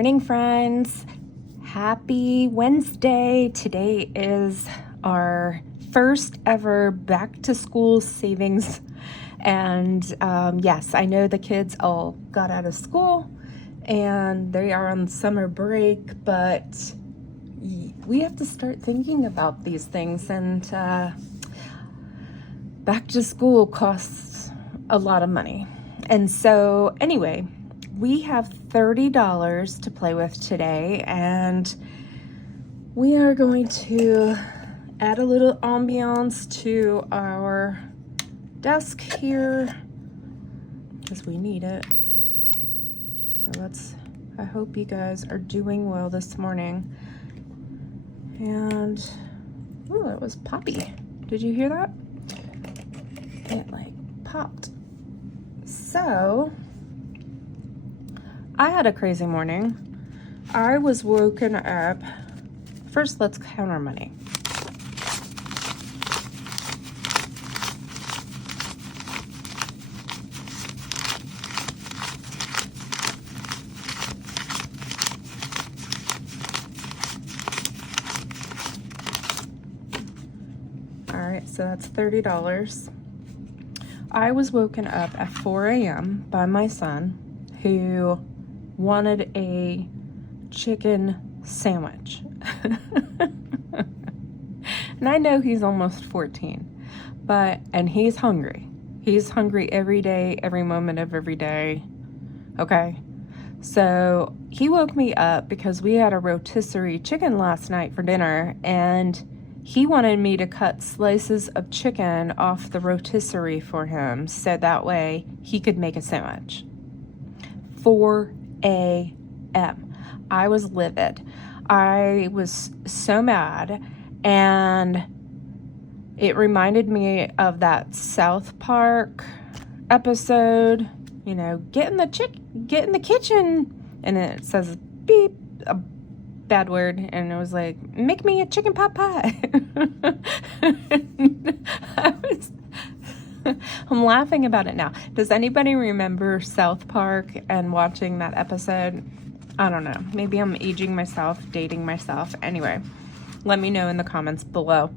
morning, friends. Happy Wednesday. Today is our first ever back to school savings. And yes, I know the kids all got out of school and they are on summer break, but we have to start thinking about these things. And back to school costs a lot of money. And so anyway, we have $30 to play with today, and we are going to add a little ambiance to our desk here because we need it. So I hope you guys are doing well this morning. And oh, it was Poppy. Did you hear that? It like popped. So I had a crazy morning. I was woken up. First, let's count our money. All right, so that's $30. I was woken up at 4 a.m. by my son, who wanted a chicken sandwich. And I know he's almost 14, and he's hungry. He's hungry every day, every moment of every day. Okay. So he woke me up because we had a rotisserie chicken last night for dinner, and he wanted me to cut slices of chicken off the rotisserie for him so that way he could make a sandwich. 4 a.m. I was livid. I was so mad, and it reminded me of that South Park episode, you know, get in the kitchen, and then it says beep, a bad word, and it was like, make me a chicken pot pie. I'm laughing about it now. Does anybody remember South Park and watching that episode? I don't know. Maybe I'm aging myself, dating myself. Anyway, let me know in the comments below.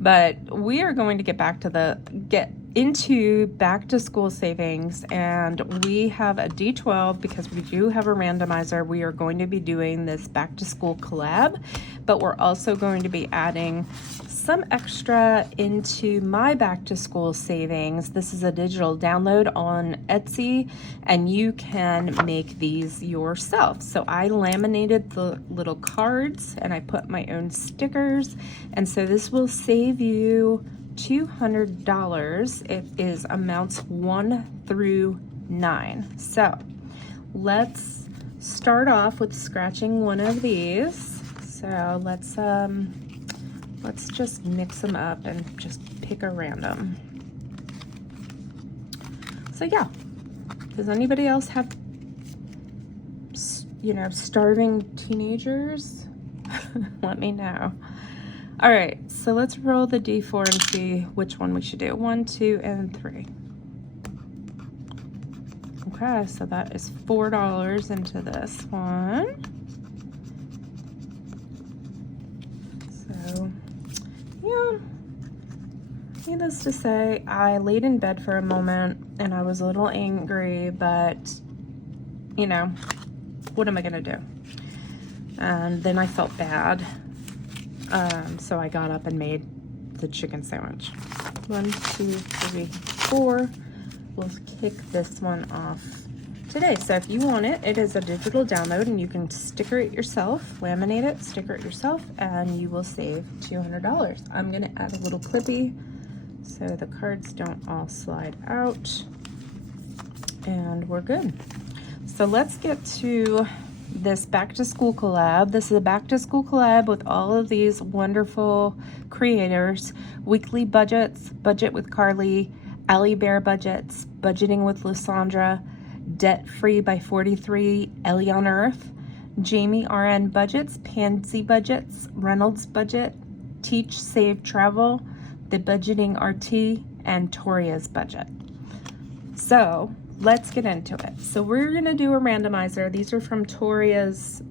But we are going to get into back to school savings, and we have a D12 because we do have a randomizer. We are going to be doing this back to school collab, but we're also going to be adding some extra into my back to school savings. This is a digital download on Etsy, and you can make these yourself. So I laminated the little cards and I put my own stickers, and so this will save you $200. It is amounts 1 through 9. So let's start off with scratching one of these. So let's just mix them up and just pick a random. So yeah, does anybody else have, starving teenagers? Let me know. All right, so let's roll the D4 and see which one we should do. 1, 2, and 3. Okay, so that is $4 into this one. So, yeah, needless to say, I laid in bed for a moment and I was a little angry, but, what am I gonna do? And then I felt bad. So I got up and made the chicken sandwich. 1, 2, 3, 4. We'll kick this one off today. So if you want it, it is a digital download, and you can sticker it yourself, laminate it, sticker it yourself, and you will save $200. I'm gonna add a little clippy so the cards don't all slide out, and we're good. So let's get to this back to school collab. This is a back to school collab with all of these wonderful creators. Weekly Budgets, Budget with Carly, Allie Bear Budgets, Budgeting with Lysandra, Debt Free by 43, Ellie on Earth, Jamie RN Budgets, Pansy Budgets, Reynolds Budget, Teach Save Travel, The Budgeting RT, and Toria's Budget. So let's get into it. So we're gonna do a randomizer. These are from Toria's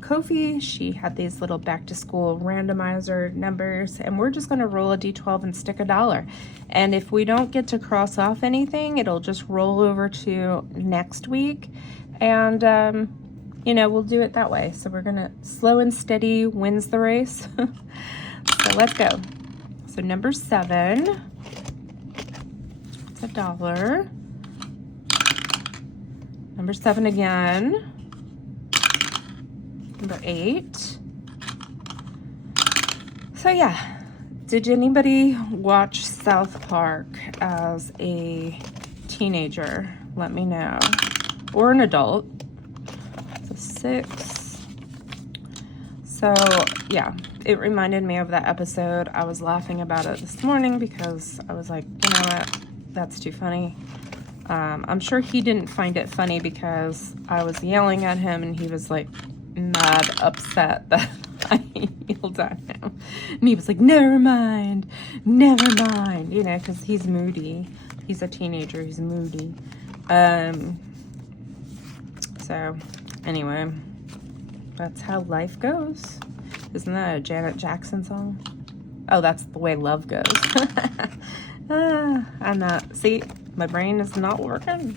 Ko-fi. She had these little back to school randomizer numbers, and we're just gonna roll a d12 and stick $1. And if we don't get to cross off anything, it'll just roll over to next week. And you know, we'll do it that way. So we're gonna, slow and steady wins the race. So let's go. So number 7, it's $1. Number 7 again. Number 8. So yeah, did anybody watch South Park as a teenager? Let me know. Or an adult. So 6. So yeah, it reminded me of that episode. I was laughing about it this morning because I was like, you know what, that's too funny. I'm sure he didn't find it funny because I was yelling at him and he was like mad upset that I yelled at him. And he was like, never mind, you know, because he's moody. He's a teenager, he's moody. So anyway, that's how life goes. Isn't that a Janet Jackson song? Oh, that's The Way Love Goes. I'm not, see, my brain is not working.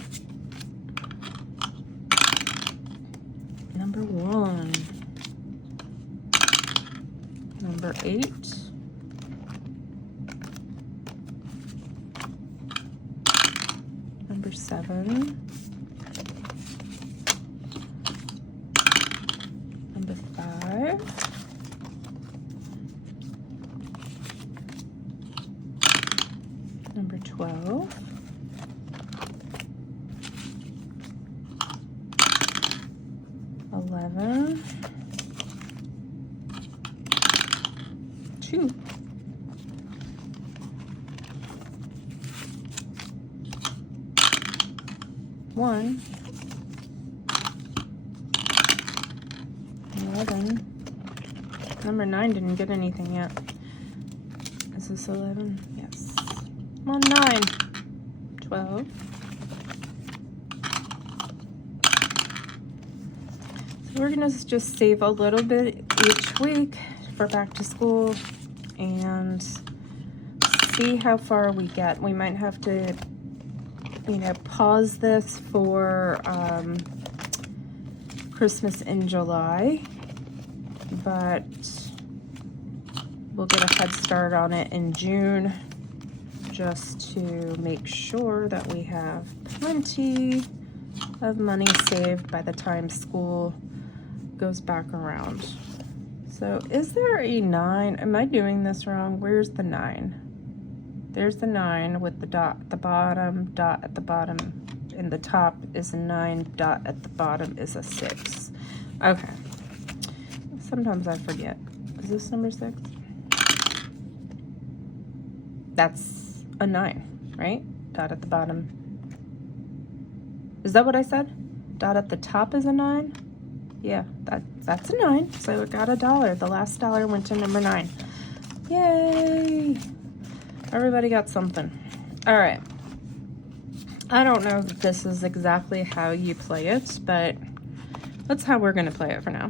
Number 1. Number 8. Number 7. Number 5. Number 12. $11. 2. 1. 11. Number 9 didn't get anything yet. Is this 11? Yes. Come on, 9. 12. So we're gonna just save a little bit each week for back to school and see how far we get. We might have to, you know, pause this for Christmas in July, but we'll get a head start on it in June just to make sure that we have plenty of money saved by the time school goes back around. So is there a 9? Am I doing this wrong? Where's the 9? There's the 9 with the dot at the bottom, dot at the bottom, and the top is a 9, dot at the bottom is a 6. Okay. Sometimes I forget. Is this number 6? That's a 9, right? Dot at the bottom. Is that what I said? Dot at the top is a 9? Yeah, that's a 9. So it got $1. The last dollar went to number 9. Yay! Everybody got something. All right. I don't know if this is exactly how you play it, but that's how we're going to play it for now.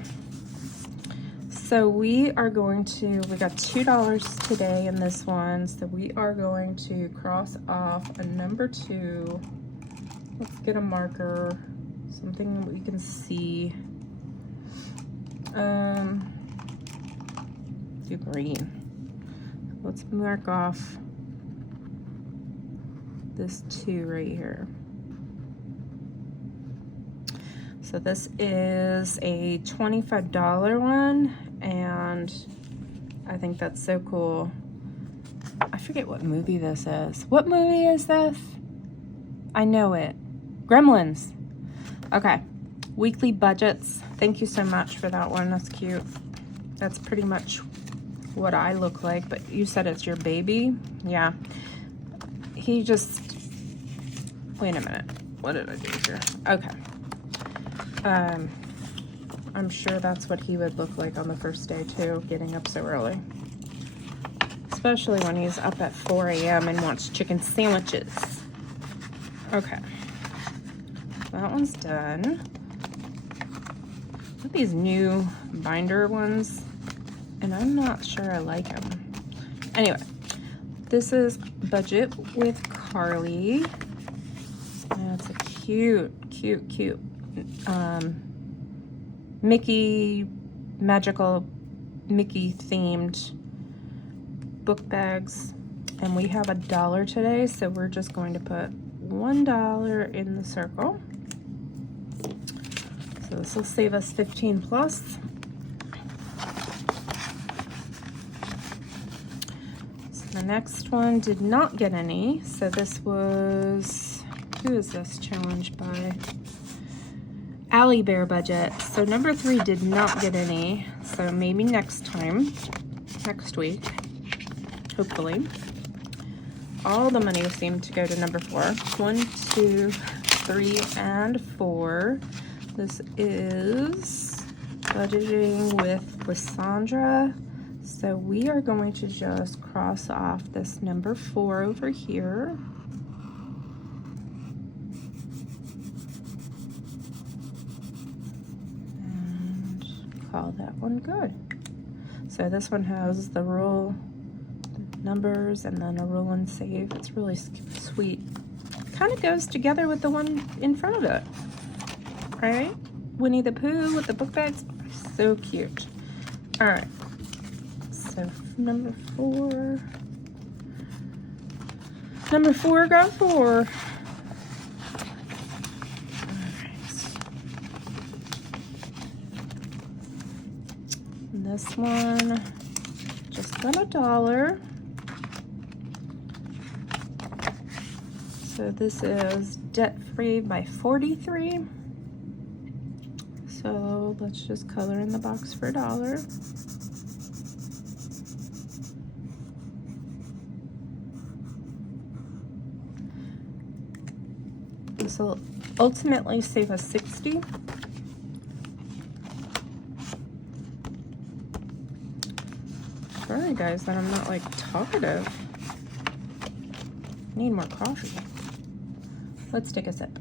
So we are going to, we got $2 today in this one, so we are going to cross off a number 2. Let's get a marker, something we can see. Do green. Let's mark off this 2 right here. So this is a $25 one, and I think that's so cool. I forget what movie this is. What movie is this? I know it. Gremlins. Okay. Weekly budgets. Thank you so much for that one. That's cute. That's pretty much what I look like, but you said it's your baby? Yeah. He just... Wait a minute. What did I do here? Okay. I'm sure that's what he would look like on the first day too, getting up so early. Especially when he's up at 4 a.m. and wants chicken sandwiches. Okay. that one's done. Got these new binder ones, and I'm not sure I like them. Anyway, this is Budget with Carly. That's a cute magical Mickey themed book bags. And we have $1 today, so we're just going to put $1 in the circle. So this will save us 15 plus. So the next one did not get any. So this was, who is this challenged by? Allie Bear Budget. So number 3 did not get any. So maybe next time, next week, hopefully. All the money seemed to go to number 4. 1, 2, 3, and 4. This is Budgeting with Lysandra. So we are going to just cross off this number 4 over here. And call that one good. So this one has the rule numbers and then a roll and save. It's really sweet. Kind of goes together with the one in front of it, right? Winnie the Pooh with the book bags, so cute. All right, so number 4 got 4. All right, and this one just got $1. So this is Debt Free by 43. So let's just color in the box for $1. This will ultimately save us 60. Sorry guys that I'm not like talkative. Need more coffee. Let's take a sip.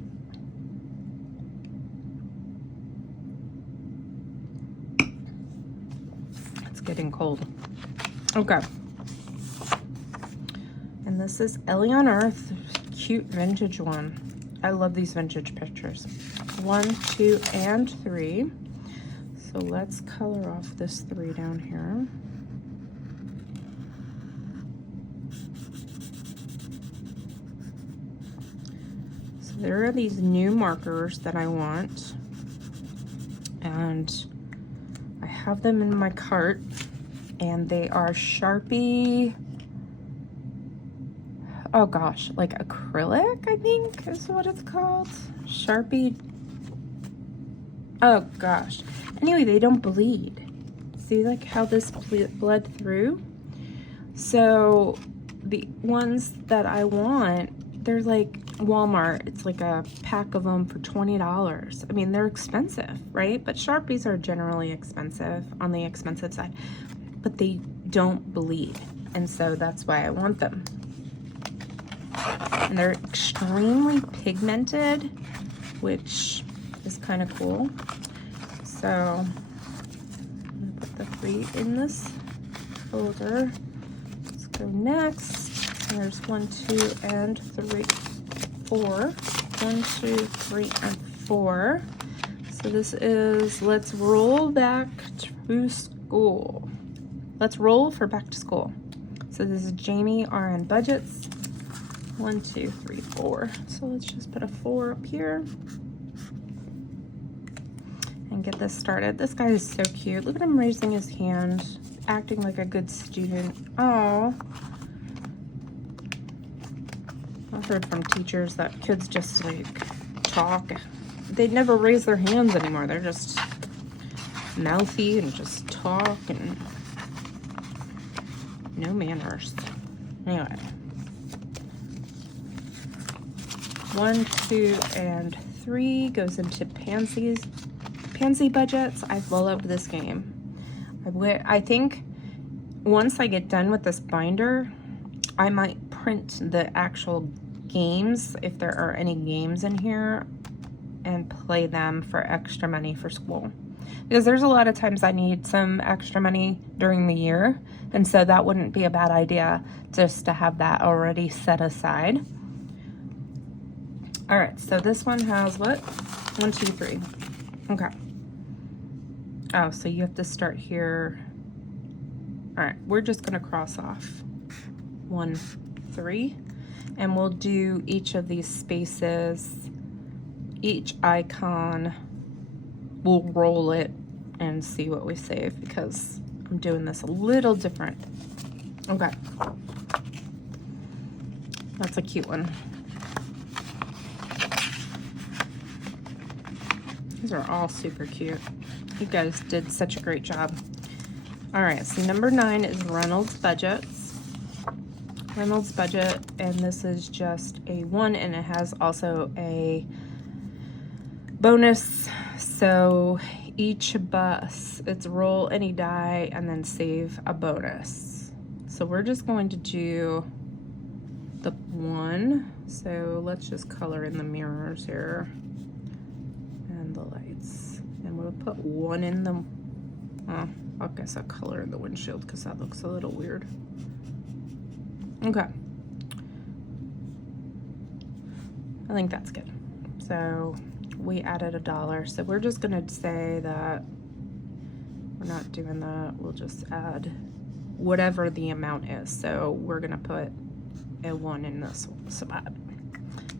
It's getting cold. Okay. And this is Ellie on Earth, cute vintage one. I love these vintage pictures. 1, 2, and 3. So let's color off this 3 down here. There are these new markers that I want, and I have them in my cart, and they are Sharpie, oh gosh, like acrylic, I think is what it's called. Sharpie, oh gosh. Anyway, they don't bleed. See like how this bled through? So the ones that I want, they're like Walmart. It's like a pack of them for $20. I mean, they're expensive, right? But Sharpies are generally expensive, on the expensive side, but they don't bleed. And so that's why I want them. And they're extremely pigmented, which is kind of cool. So I'm gonna put the 3 in this folder. Let's go next. There's 1, 2, and 3, 4. 1, 2, 3, and 4. So this is Let's Roll Back to School. Let's roll for back to school. So this is Jamie RN Budgets. 1, 2, 3, 4. So let's just put a 4 up here and get this started. This guy is so cute. Look at him raising his hand, acting like a good student. Oh. I've heard from teachers that kids just like talk. They never raise their hands anymore. They're just mouthy and just talk and no manners. Anyway. 1, 2, and 3 goes into Pansy Budgets. I've loved this game. I think once I get done with this binder, I might print the actual games, if there are any games in here, and play them for extra money for school. Because there's a lot of times I need some extra money during the year, and so that wouldn't be a bad idea just to have that already set aside. All right, so this one has what? 1, 2, 3. Okay. Oh, so you have to start here. All right, we're just gonna cross off 1, 3, and we'll do each of these spaces, each icon, we'll roll it and see what we save because I'm doing this a little different. Okay. That's a cute one. These are all super cute. You guys did such a great job. All right, so number 9 is Reynolds Budgets. Reynolds Budget, and this is just a 1, and it has also a bonus. So each bus, it's roll any die and then save a bonus. So we're just going to do the 1. So let's just color in the mirrors here and the lights, and we'll put 1 in the, I guess I'll color in the windshield because that looks a little weird. Okay, I think that's good. So we added $1, so we're just gonna say that we're not doing that. We'll just add whatever the amount is. So we're gonna put a 1 in this spot,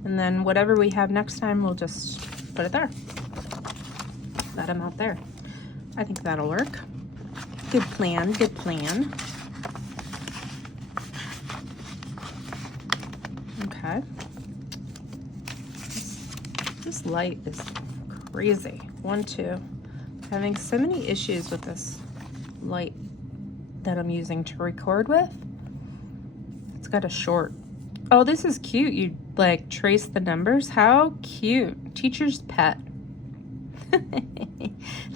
and then whatever we have next time, we'll just put it there. That amount there. I think that'll work. Good plan, good plan. Okay. This light is crazy. 1, 2. Having so many issues with this light that I'm using to record with. It's got a short. Oh, this is cute. You like trace the numbers. How cute. Teacher's pet.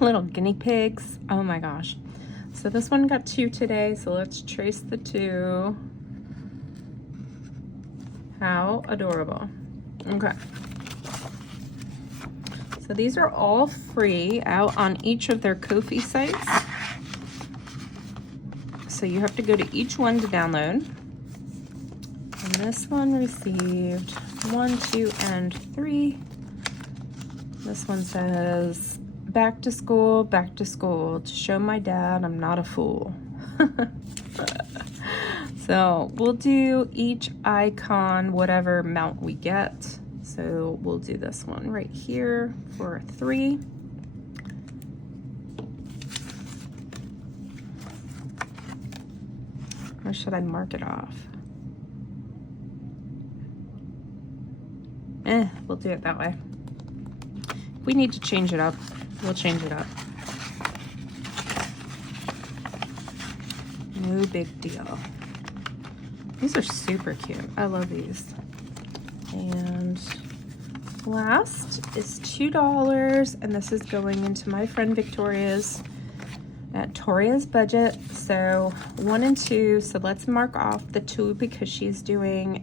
Little guinea pigs. Oh my gosh. So this one got 2 today, so let's trace the 2. How adorable. Okay. So these are all free out on each of their Ko-fi sites. So you have to go to each one to download. And this one received 1, 2, and 3. This one says, back to school, to show my dad I'm not a fool. So we'll do each icon, whatever amount we get. So we'll do this one right here for 3. Or should I mark it off? We'll do it that way. If we need to change it up, we'll change it up. No big deal. These are super cute. I love these. And last is $2, and this is going into my friend Victoria's at Toria's budget. So 1 and 2. So let's mark off the 2 because she's doing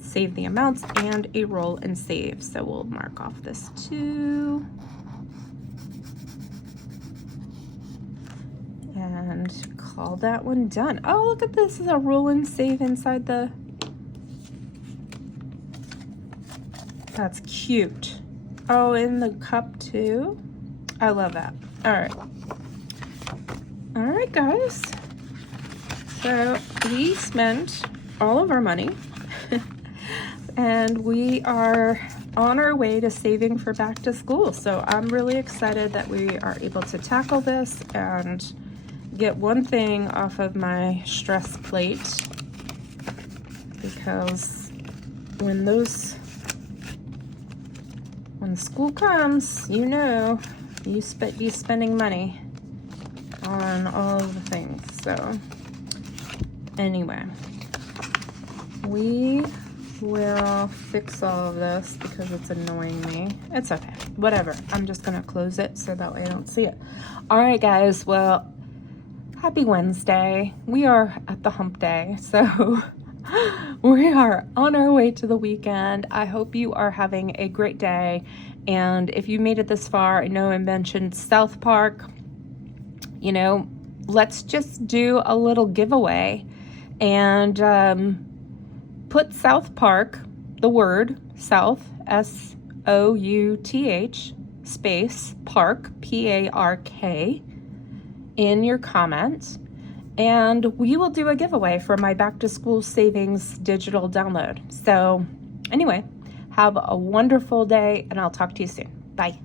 save the amounts and a roll and save. So we'll mark off this 2. And call that one done. Oh, look at this. Is a roll and save inside the... That's cute. Oh, in the cup too. I love that. All right. All right, guys. So we spent all of our money and we are on our way to saving for back to school. So I'm really excited that we are able to tackle this and get one thing off of my stress plate, because when school comes, you know, you be spending money on all of the things. So anyway, we will fix all of this because it's annoying me. It's okay, whatever. I'm just gonna close it so that way I don't see it. All right, guys, well, happy Wednesday. We are at the hump day, so We are on our way to the weekend. I hope you are having a great day. And if you made it this far, I know I mentioned South Park. You know, let's just do a little giveaway and put South Park, the word South, SOUTH, space Park, PARK, in your comments. And we will do a giveaway for my back to school savings digital download. So anyway, have a wonderful day and I'll talk to you soon. Bye.